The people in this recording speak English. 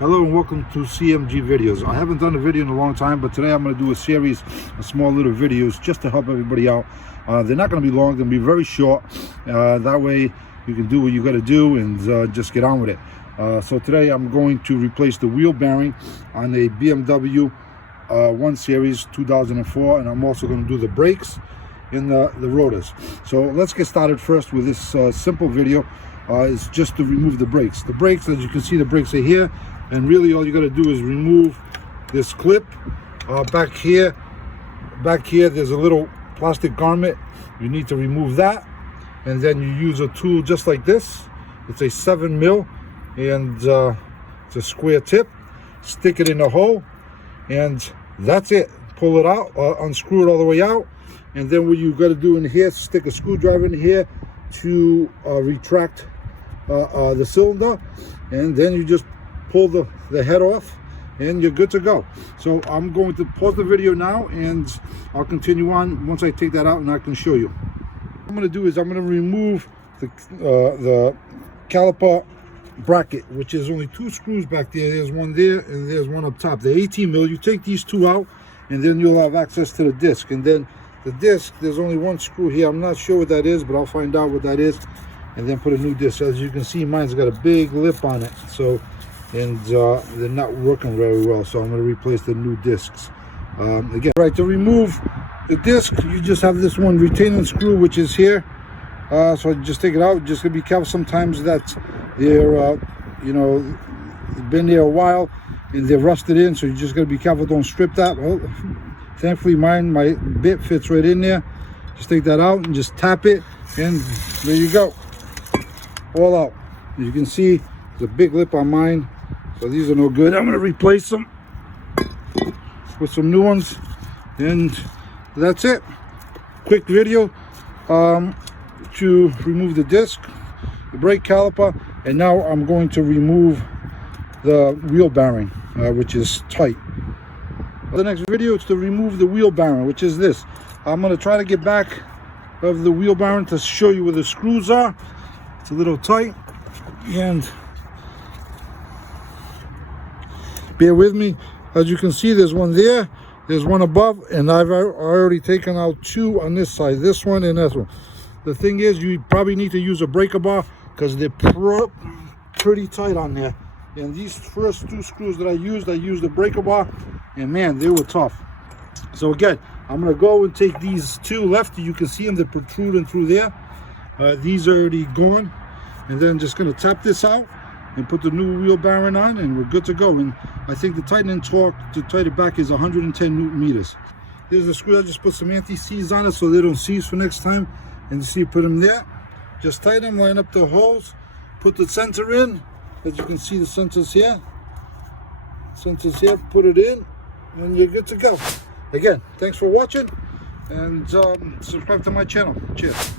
Hello and welcome to CMG videos. I haven't done a video in a long time, but today I'm going to do a series of small little videos just to help everybody out. They're not going to be long, they're going to be very short. That way you can do what you got to do and just get on with it. So today I'm going to replace the wheel bearing on a BMW 1 Series 2004, and I'm also going to do the brakes in the rotors. So let's get started first with this simple video. It's just to remove the brakes. The brakes, as you can see, the brakes are here. And really all you got to do is remove this clip. Back here there's a little plastic garment. You need to remove that, and then you use a tool just like this. It's a 7mm, and it's a square tip. Stick it in the hole, and that's it. Pull it out, unscrew it all the way out, and then what you got to do in here is stick a screwdriver in here to retract the cylinder, and then you just pull the head off and you're good to go. So I'm going to pause the video now and I'll continue on once I take that out and I can show you. What I'm going to do is I'm going to remove the caliper bracket, which is only 2 screws back there. There's one there and there's one up top. The 18mm, you take these 2 out and then you'll have access to the disc. And then the disc, there's only 1 screw here. I'm not sure what that is, but I'll find out what that is and then put a new disc. As you can see, mine's got a big lip on it, and they're not working very well, so I'm going to replace the new discs. Again, right, to remove the disc, you just have this one retaining screw, which is here. So just take it out. Just gonna be careful. Sometimes that they're been there a while and they're rusted in, so you just gotta be careful. Don't strip that. Well, thankfully my bit fits right in there. Just take that out and just tap it, and there you go, all out. As you can see, there's a big lip on mine, so these are no good. I'm going to replace them with some new ones, and that's it. Quick video to remove the disc, the brake caliper, and now I'm going to remove the wheel bearing, which is tight. The next video is to remove the wheel bearing, which is this. I'm going to try to get back of the wheel bearing to show you where the screws are. It's a little tight, and bear with me. As you can see, there's one there, there's one above, and I've already taken out 2 on this side, this one and this one. The thing is, you probably need to use a breaker bar because they're pretty tight on there. And these first 2 screws that I used a breaker bar, and man, they were tough. So again, I'm going to go and take these 2 left. You can see them, they're protruding through there. These are already gone. And then just going to tap this out and put the new wheel bearing on, and we're good to go. And I think the tightening torque to tighten it back is 110 Newton meters. Here's the screw. I just put some anti-seize on it so they don't seize for next time. And you see, put them there. Just tighten them, line up the holes, put the sensor in. As you can see, the sensor's here. Sensor's here, put it in, and you're good to go. Again, thanks for watching, and subscribe to my channel. Cheers.